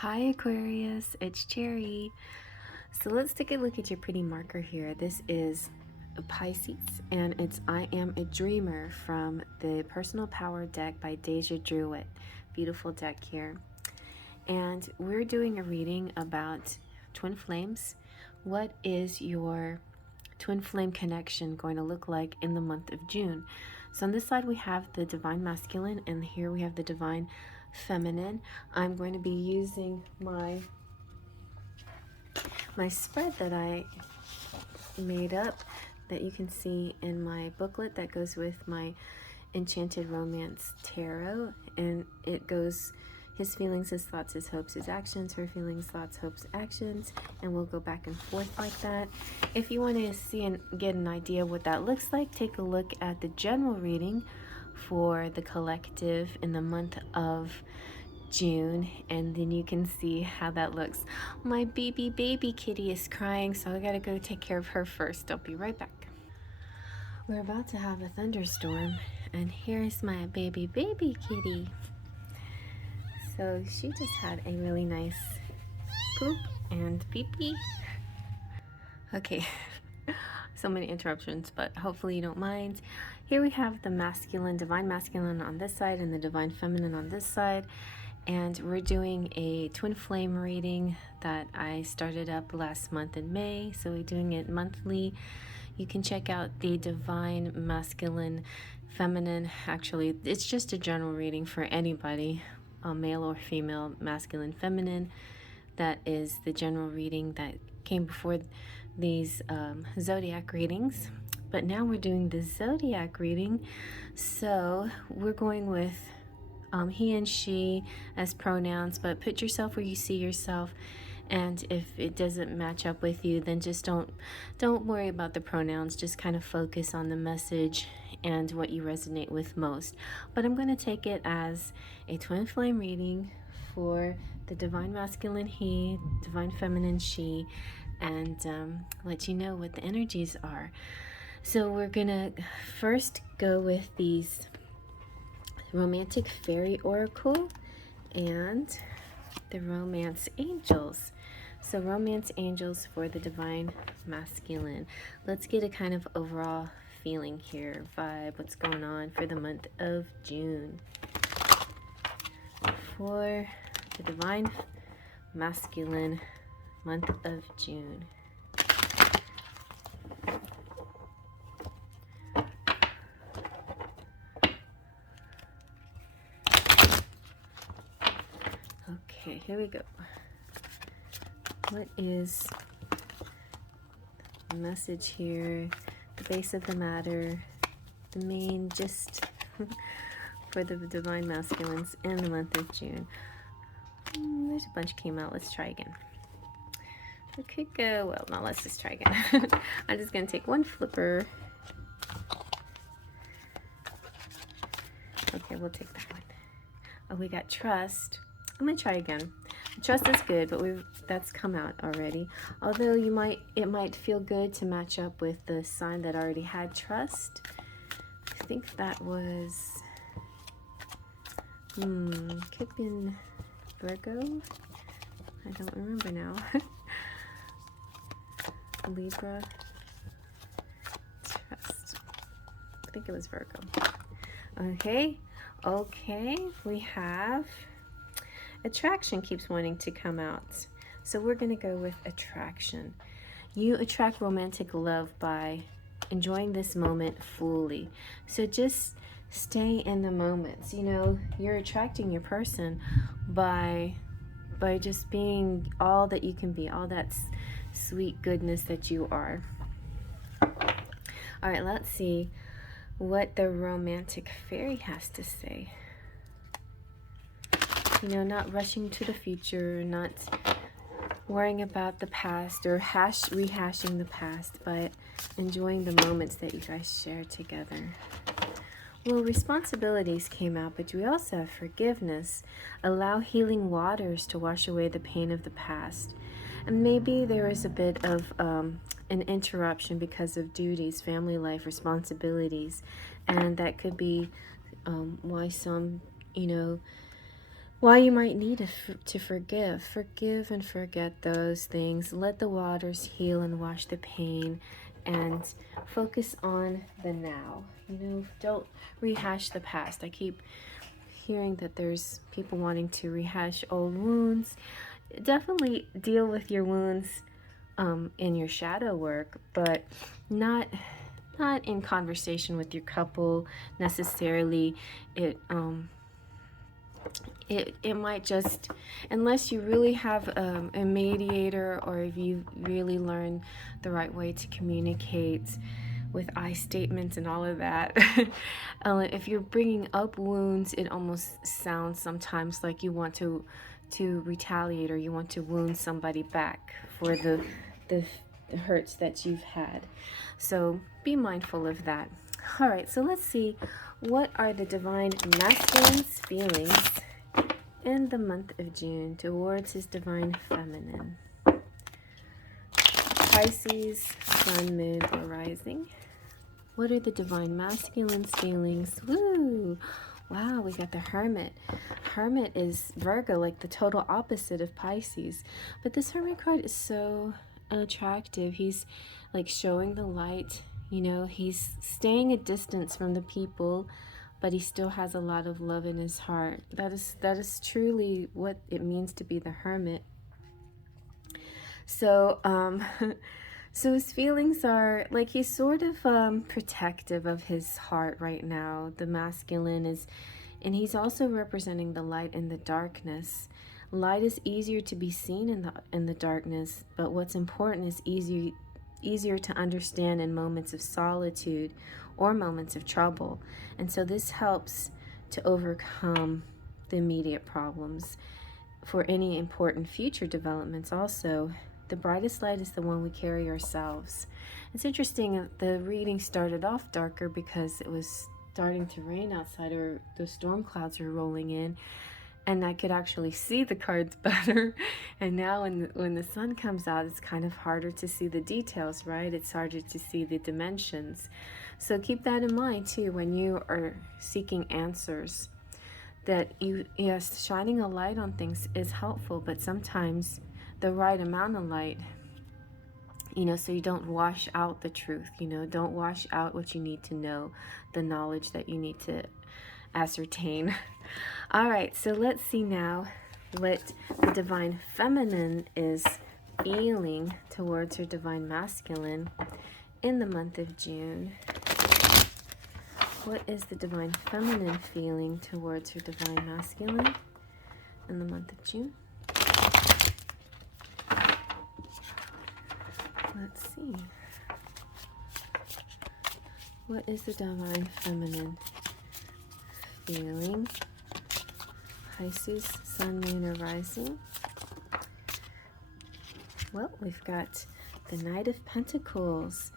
Hi Aquarius, it's Cherry. So let's take a look at your pretty marker here. This is a Pisces and it's I Am a Dreamer from the Personal Power deck by Deja Druitt. Beautiful deck here. And we're doing a reading about twin flames. What is your twin flame connection going to look like in the month of June? So on this side we have the divine masculine and here we have the divine feminine. I'm going to be using my spread that I made up that you can see in my booklet that goes with my Enchanted Romance Tarot, and it goes his feelings, his thoughts, his hopes, his actions, her feelings, thoughts, hopes, actions, and we'll go back and forth like that. If you want to see and get an idea what that looks like, take a look at the general reading for the collective in the month of June, and then you can see how that looks. My baby kitty is crying, so I gotta go take care of her first. I'll be right back. We're about to have a thunderstorm, and here's my baby kitty. So she just had a really nice poop and pee-pee. Okay, so many interruptions, but hopefully you don't mind. Here we have the masculine, divine masculine on this side and the divine feminine on this side. And we're doing a twin flame reading that I started up last month in May. So we're doing it monthly. You can check out the divine masculine feminine. Actually, it's just a general reading for anybody, male or female, masculine, feminine. That is the general reading that came before these zodiac readings. But now we're doing the zodiac reading. So we're going with he and she as pronouns, but put yourself where you see yourself, and if it doesn't match up with you, then just don't worry about the pronouns. Just kind of focus on the message and what you resonate with most. But I'm going to take it as a twin flame reading for the divine masculine he, divine feminine she, and let you know what the energies are. So we're gonna first go with these romantic fairy oracle and the romance angels. So romance angels for the divine masculine. Let's get a kind of overall feeling here, vibe, what's going on for the month of June. For the divine masculine month of June. Okay, here we go. What is the message here? The base of the matter, the main gist for the divine masculines in the month of June. There's a bunch came out. Let's try again. It could go, well, now let's just try again. I'm just going to take one flipper. Okay, we'll take that one. Oh, we got trust. I'm gonna try again. Trust is good, but that's come out already. Although it might feel good to match up with the sign that already had trust. I think that was could have been Virgo. I don't remember now. Libra. Trust. I think it was Virgo. Okay, we have attraction keeps wanting to come out. So we're going to go with attraction. You attract romantic love by enjoying this moment fully. So just stay in the moments. You know, you're attracting your person by just being all that you can be, all that sweet goodness that you are. All right, let's see what the romantic fairy has to say. You know, not rushing to the future, not worrying about the past or rehashing the past, but enjoying the moments that you guys share together. Well, responsibilities came out, but we also have forgiveness. Allow healing waters to wash away the pain of the past. And maybe there is a bit of an interruption because of duties, family life, responsibilities, and that could be why some, you know, why you might need to forgive. Forgive and forget those things. Let the waters heal and wash the pain, and focus on the now. You know, don't rehash the past. I keep hearing that there's people wanting to rehash old wounds. Definitely deal with your wounds in your shadow work, but not in conversation with your couple necessarily. It might just, unless you really have a mediator, or if you really learn the right way to communicate with I statements and all of that. If you're bringing up wounds, it almost sounds sometimes like you want to retaliate, or you want to wound somebody back for the hurts that you've had. So be mindful of that. All right, so let's see, what are the divine masculine's feelings in the month of June towards his divine feminine? Pisces, sun, moon, or rising. What are the divine masculine's feelings? Woo! Wow, we got the Hermit. Hermit is Virgo, like the total opposite of Pisces. But this Hermit card is so attractive. He's like showing the light. You know, he's staying a distance from the people, but he still has a lot of love in his heart. That is truly what it means to be the Hermit. So, so his feelings are like he's sort of protective of his heart right now. The masculine is, and he's also representing the light and the darkness. Light is easier to be seen in the darkness, but what's important is easier to understand in moments of solitude or moments of trouble. And so this helps to overcome the immediate problems. For any important future developments also, the brightest light is the one we carry ourselves. It's interesting, the reading started off darker because it was starting to rain outside, or the storm clouds were rolling in, and I could actually see the cards better. And now when the sun comes out, it's kind of harder to see the details, right? It's harder to see the dimensions. So keep that in mind too when you are seeking answers. That yes, shining a light on things is helpful, but sometimes the right amount of light, you know, so you don't wash out the truth, you know, don't wash out what you need to know, the knowledge that you need to ascertain. All right, so let's see now what the divine feminine is feeling towards her divine masculine in the month of June. What is the divine feminine feeling towards her divine masculine in the month of June? Let's see. What is the divine feminine feeling? Pisces, sun, moon, or rising? Well, we've got the Knight of Pentacles.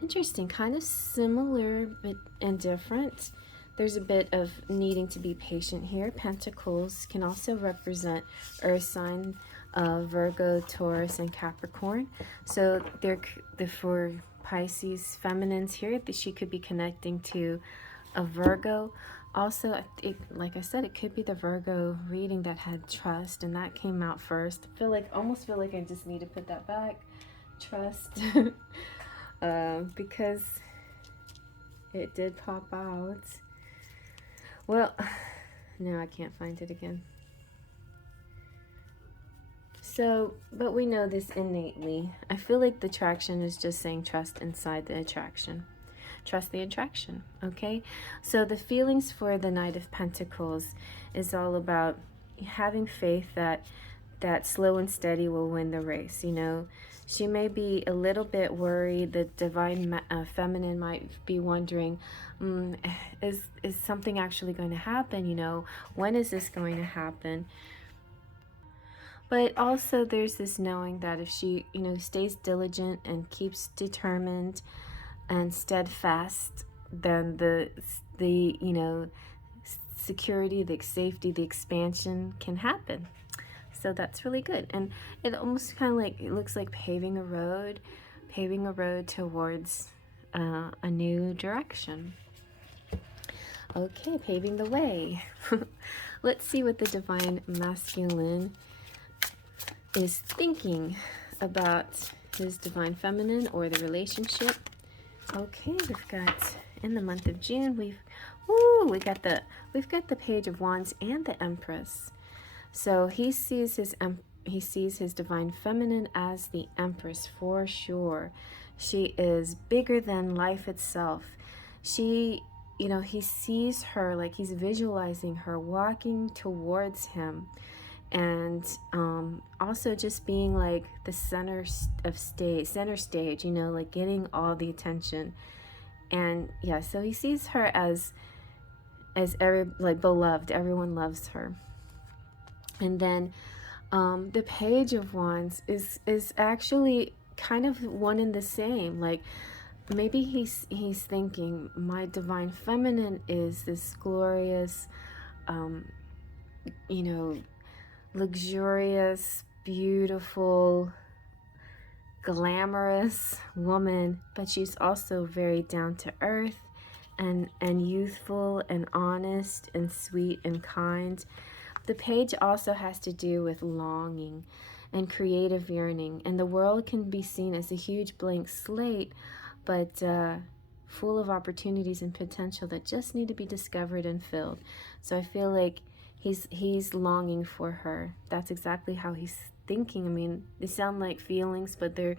Interesting, kind of similar but and different. There's a bit of needing to be patient here. Pentacles can also represent earth sign, Virgo, Taurus, and Capricorn. So they're for Pisces feminines here, that she could be connecting to a Virgo. Also, like I said, it could be the Virgo reading that had trust, and that came out first. Almost feel like I just need to put that back. Trust. Because it did pop out. Well, no, I can't find it again. So, but we know this innately. I feel like the attraction is just saying trust inside the attraction. Trust the attraction, okay? So the feelings for the Knight of Pentacles is all about having faith that slow and steady will win the race, you know? She may be a little bit worried. The divine feminine might be wondering, is something actually going to happen, you know? When is this going to happen? But also there's this knowing that if she, you know, stays diligent and keeps determined and steadfast, then the you know, security, the safety, the expansion can happen. So that's really good. And it almost kind of like, it looks like paving a road towards a new direction. Okay, paving the way. Let's see what the divine masculine is thinking about his divine feminine or the relationship. Okay, we've got in the month of June, we've got the Page of Wands and the Empress. So he sees his divine feminine as the Empress for sure. She is bigger than life itself. She, you know, he sees her like he's visualizing her walking towards him, and also just being like the center stage, you know, like getting all the attention. And yeah, so he sees her as beloved. Everyone loves her. And then the Page of Wands is actually kind of one and the same. Like maybe he's thinking, my divine feminine is this glorious, you know, luxurious, beautiful, glamorous woman, but she's also very down to earth and youthful and honest and sweet and kind. The page also has to do with longing and creative yearning, and the world can be seen as a huge blank slate, but full of opportunities and potential that just need to be discovered and filled. So I feel like he's longing for her. That's exactly how he's thinking. I mean, they sound like feelings, but they're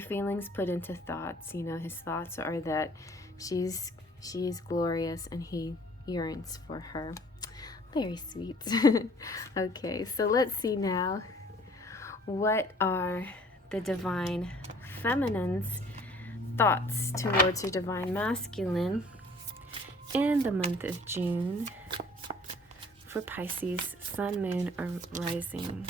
feelings put into thoughts. You know, his thoughts are that she is glorious and he yearns for her. Very sweet. Okay, so let's see now, what are the divine feminine's thoughts towards her divine masculine in the month of June for Pisces, sun, moon, or rising.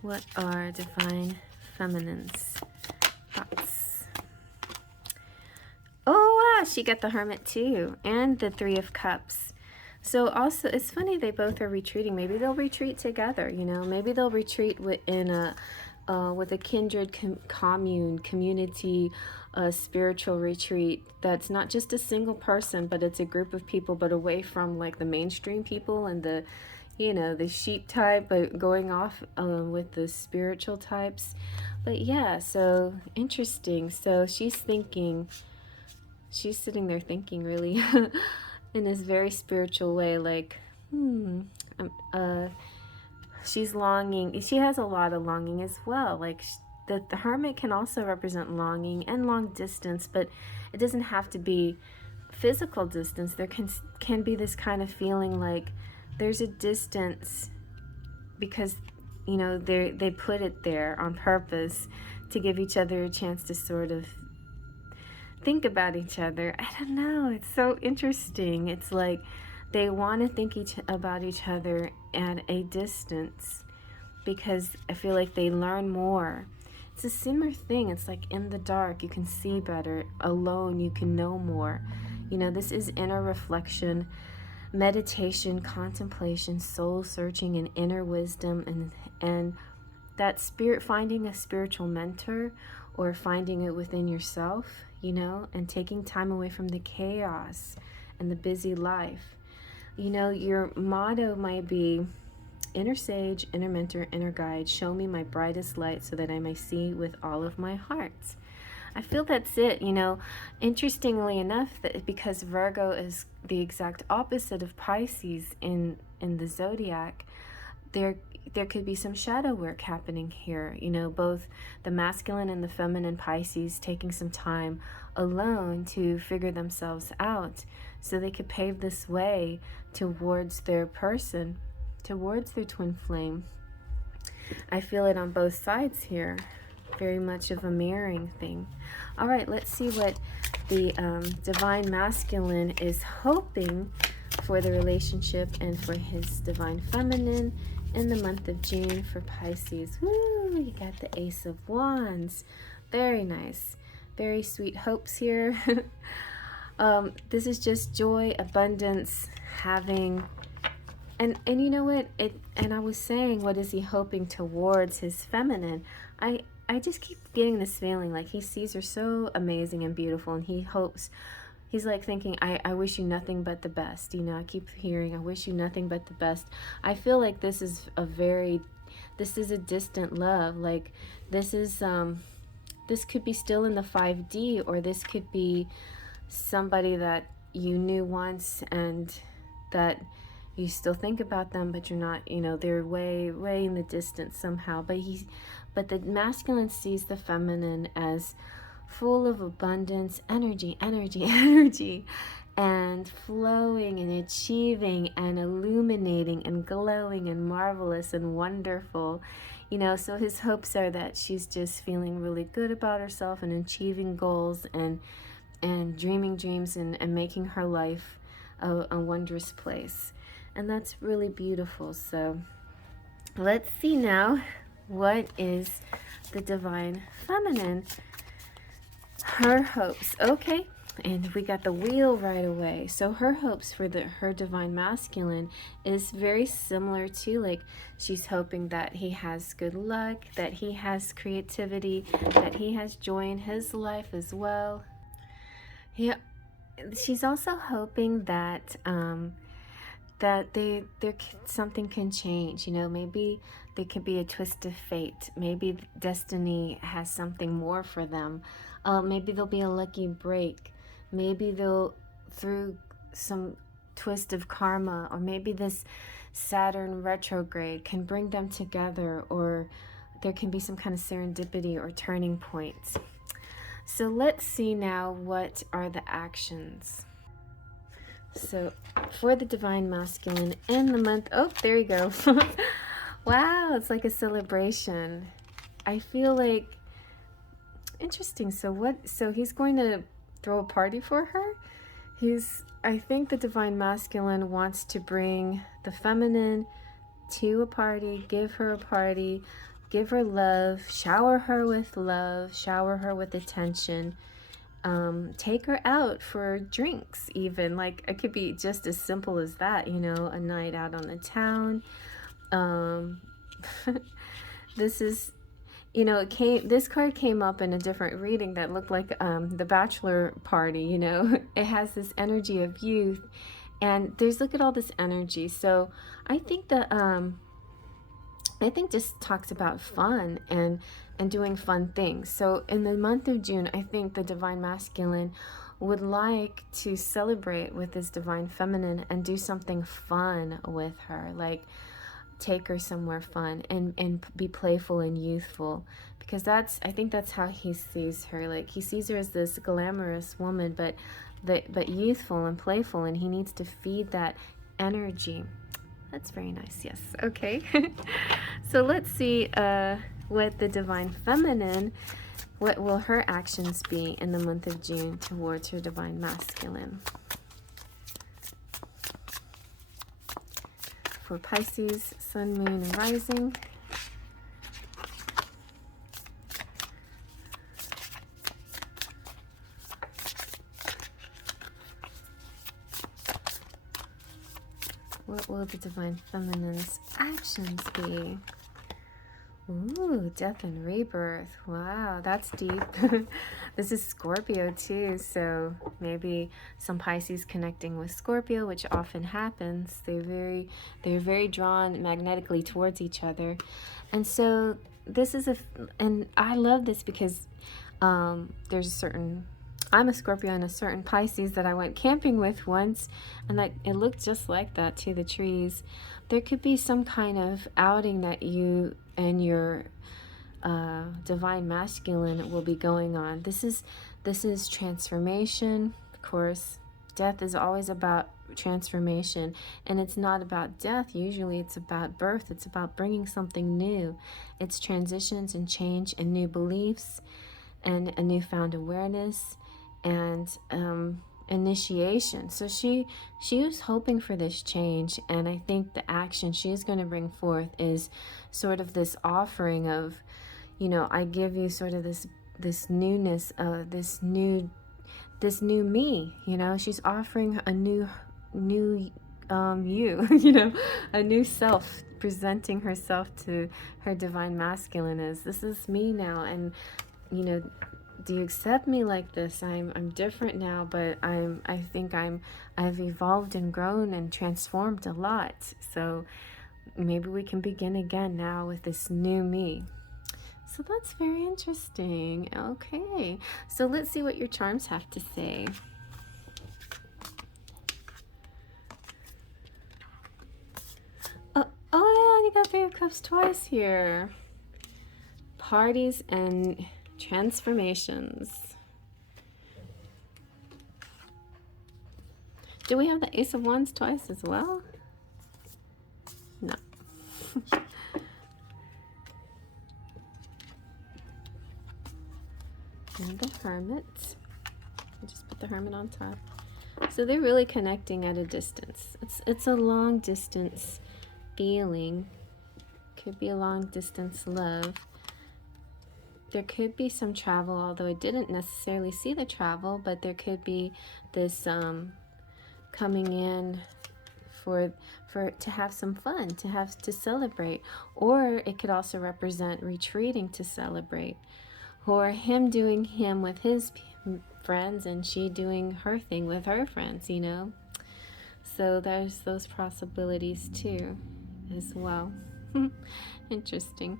What are divine feminine's thoughts? Oh, wow, she got the Hermit too, and the Three of Cups. So also, it's funny, they both are retreating. Maybe they'll retreat together, you know. Maybe they'll retreat with a kindred community, spiritual retreat that's not just a single person, but it's a group of people, but away from like the mainstream people and the, you know, the sheep type, but going off with the spiritual types. But yeah, so interesting. So she's thinking, she's sitting there thinking really in this very spiritual way, like, she's longing. She has a lot of longing as well. Like the Hermit can also represent longing and long distance, but it doesn't have to be physical distance. There can be this kind of feeling like there's a distance because, you know, they put it there on purpose to give each other a chance to sort of think about each other. I don't know. It's so interesting. It's like they want to think about each other at a distance because I feel like they learn more. It's a similar thing. It's like in the dark, you can see better. Alone, you can know more. You know, this is inner reflection, meditation, contemplation, soul searching, and inner wisdom, and that spirit, finding a spiritual mentor or finding it within yourself, you know, and taking time away from the chaos and the busy life. You know, your motto might be inner sage, inner mentor, inner guide, show me my brightest light so that I may see with all of my heart. I feel that's it, you know. Interestingly enough, that because Virgo is the exact opposite of Pisces in the zodiac, there could be some shadow work happening here. You know, both the masculine and the feminine Pisces taking some time alone to figure themselves out so they could pave this way towards their person, towards their twin flame. I feel it on both sides here. Very much of a mirroring thing. All right, let's see what the divine masculine is hoping for the relationship and for his divine feminine in the month of June for Pisces. Woo, you got the Ace of Wands. Very nice. Very sweet hopes here. This is just joy, abundance, having, and you know what? And I was saying, what is he hoping towards his feminine? I just keep getting this feeling like he sees her so amazing and beautiful, and he he's like thinking, I wish you nothing but the best. You know, I keep hearing, I wish you nothing but the best. I feel like this is a distant love. Like this is, this could be still in the 5D, or this could be somebody that you knew once and that you still think about them, but you're not, you know, they're way in the distance somehow. But the masculine sees the feminine as full of abundance, energy, and flowing and achieving and illuminating and glowing and marvelous and wonderful. You know, so his hopes are that she's just feeling really good about herself and achieving goals and dreaming dreams and making her life a wondrous place. And that's really beautiful. So let's see now, what is the divine feminine? Her hopes. Okay, and we got the wheel right away. So her hopes for her divine masculine is very similar to, like, she's hoping that he has good luck, that he has creativity, that he has joy in his life as well. Yeah, she's also hoping that something can change. You know, maybe there could be a twist of fate. Maybe destiny has something more for them. Maybe there'll be a lucky break. Maybe they'll, through some twist of karma, or maybe this Saturn retrograde can bring them together, or there can be some kind of serendipity or turning points. So let's see now, what are the actions? So for the divine masculine in the month, oh, there you go. Wow, it's like a celebration. I feel like, interesting. So he's going to throw a party for her. I think the divine masculine wants to bring the feminine to a party, give her a party, give her love, shower her with love, shower her with attention, take her out for drinks even. Like, it could be just as simple as that, you know, a night out on the town. This is, you know, this card came up in a different reading that looked like the bachelor party, you know. It has this energy of youth, and look at all this energy. So I think that I think just talks about fun and doing fun things. So in the month of June, I think the divine masculine would like to celebrate with his divine feminine and do something fun with her, like take her somewhere fun and be playful and youthful, because I think that's how he sees her. Like, he sees her as this glamorous woman, but youthful and playful, and he needs to feed that energy. That's very nice. Yes. Okay. So let's see what the divine feminine, what will her actions be in the month of June towards her divine masculine. For Pisces, sun, moon, and rising. What will the divine feminine's actions be? Ooh, death and rebirth. Wow, that's deep. This is Scorpio too, so maybe some Pisces connecting with Scorpio, which often happens. They're very drawn magnetically towards each other. And so this is and I love this because there's a certain, I'm a Scorpio and a certain Pisces that I went camping with once, and it looked just like that too, the trees. There could be some kind of outing that you and your divine masculine will be going on. This is transformation. Of course, death is always about transformation, and it's not about death. Usually it's about birth. It's about bringing something new. It's transitions and change and new beliefs and a newfound awareness and initiation. So she was hoping for this change, and I think the action she's going to bring forth is sort of this offering of, you know, I give you sort of this newness, this new me. You know, she's offering a new you, you know, a new self, presenting herself to her divine masculine as, this is me now. And, you know, do you accept me like this? I'm different now, but I think I've evolved and grown and transformed a lot. So maybe we can begin again now with this new me. So that's very interesting. Okay, so let's see what your charms have to say. Oh yeah, you got Three of Cups twice here. Parties and transformations. Do we have the Ace of Wands twice as well? No. And the Hermit. I'll just put the Hermit on top. So they're really connecting at a distance. It's a long distance feeling. Could be a long distance love. There could be some travel, although I didn't necessarily see the travel, but there could be this coming in for to have some fun, to celebrate, or it could also represent retreating to celebrate, or him doing him with his friends and she doing her thing with her friends, you know. So there's those possibilities too as well. Interesting.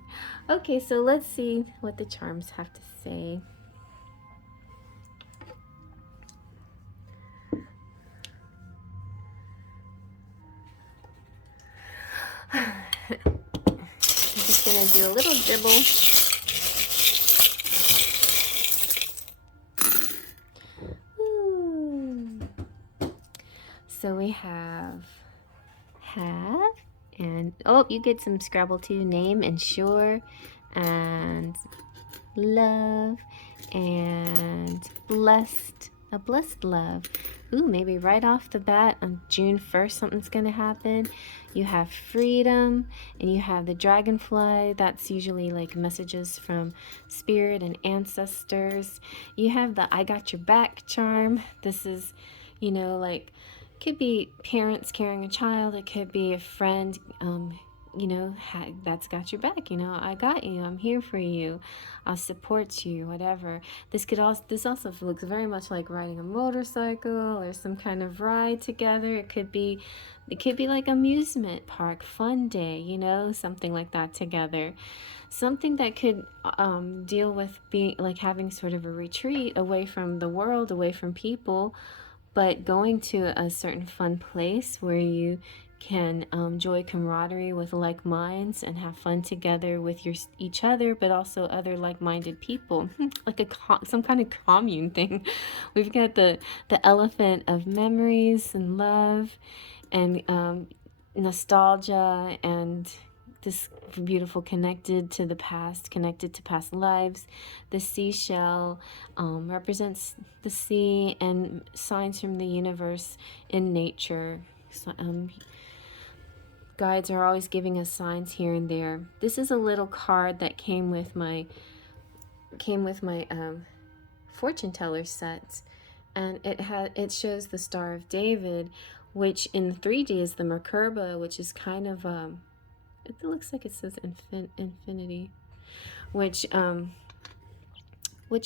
Okay, so let's see what the charms have to say. I'm just gonna do a little dibble. Ooh. So we have and oh, you get some Scrabble too. Name and sure and love and blessed. A blessed love. Ooh, maybe right off the bat on June 1st something's gonna happen. You have freedom and you have the dragonfly. That's usually like messages from spirit and ancestors. You have the I got your back charm. This is, you know, like could be parents carrying a child. It could be a friend, you know, that's got your back. You know, I got you. I'm here for you. I'll support you. Whatever. This also looks very much like riding a motorcycle or some kind of ride together. It could be like amusement park, fun day. You know, something like that together. Something that could deal with being like having sort of a retreat away from the world, away from people, but going to a certain fun place where you can enjoy camaraderie with like minds and have fun together with each other, but also other like-minded people, like some kind of commune thing. We've got the elephant of memories and love and nostalgia and this beautiful connected to past lives. The seashell represents the sea and signs from the universe in nature. So, guides are always giving us signs here and there. This is a little card that came with my fortune teller set, and it shows the Star of David, which in 3D is the Merkaba, which is kind of it looks like it says infinity, which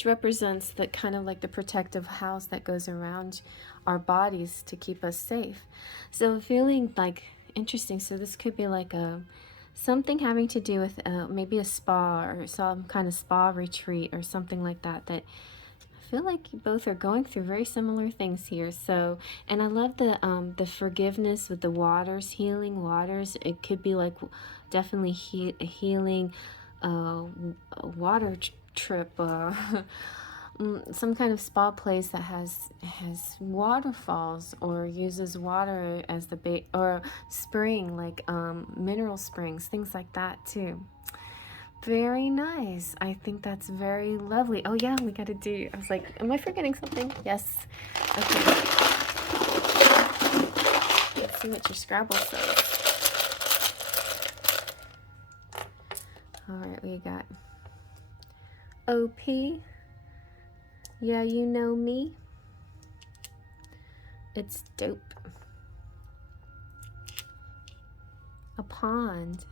represents the kind of like the protective house that goes around our bodies to keep us safe. So feeling like interesting. So this could be like something having to do with maybe a spa or some kind of spa retreat or something like that. That I feel like you both are going through very similar things here. So, and I love the forgiveness with the waters, healing waters. It could be like definitely a healing water trip, some kind of spa place that has waterfalls or uses water as the bait, or spring, like mineral springs, things like that too. Very nice. I think that's very lovely. Oh yeah, we gotta do, I was like, am I forgetting something? Yes. Okay. Let's see what your Scrabble says. Alright, we got OP. Yeah, you know me. It's dope. A pond.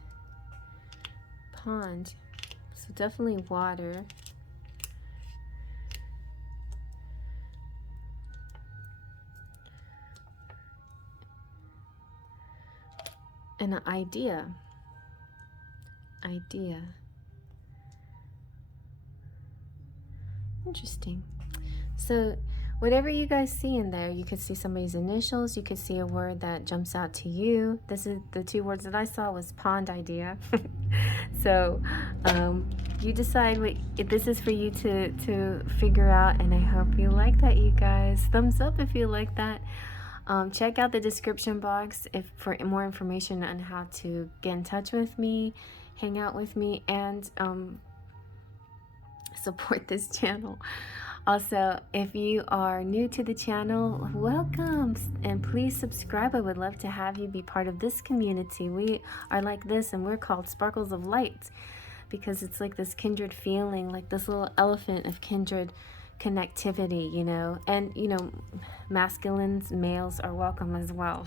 So definitely water. and an idea. Interesting. So whatever you guys see in there, you could see somebody's initials, you could see a word that jumps out to you. This is the two words that I saw was pond idea. So you decide what if this is for you to figure out, and I hope you like that, you guys. Thumbs up if you like that. Check out the description box for more information on how to get in touch with me, hang out with me, and support this channel. Also, if you are new to the channel, welcome, and please subscribe. I would love to have you be part of this community. We are like this, and we're called Sparkles of Light because it's like this kindred feeling, like this little elephant of kindred connectivity, you know. And you know, masculines, males are welcome as well.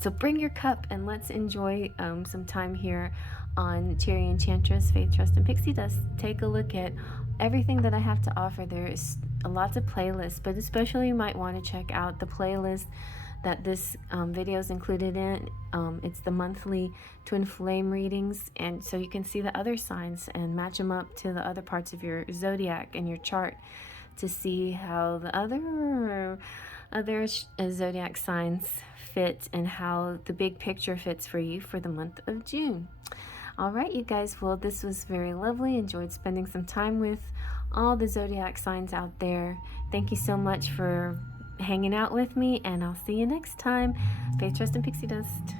So bring your cup and let's enjoy some time here on Cherry Enchantress, Faith, Trust, and Pixie Dust. Take a look at everything that I have to offer. There's lots of playlists, but especially you might want to check out the playlist that this video is included in. It's the monthly twin flame readings, and so you can see the other signs and match them up to the other parts of your zodiac and your chart to see how the other zodiac signs fit and how the big picture fits for you for the month of June. All right, you guys, well, this was very lovely. Enjoyed spending some time with all the zodiac signs out there. Thank you so much for hanging out with me, and I'll see you next time. Faith, Trust, and Pixie Dust.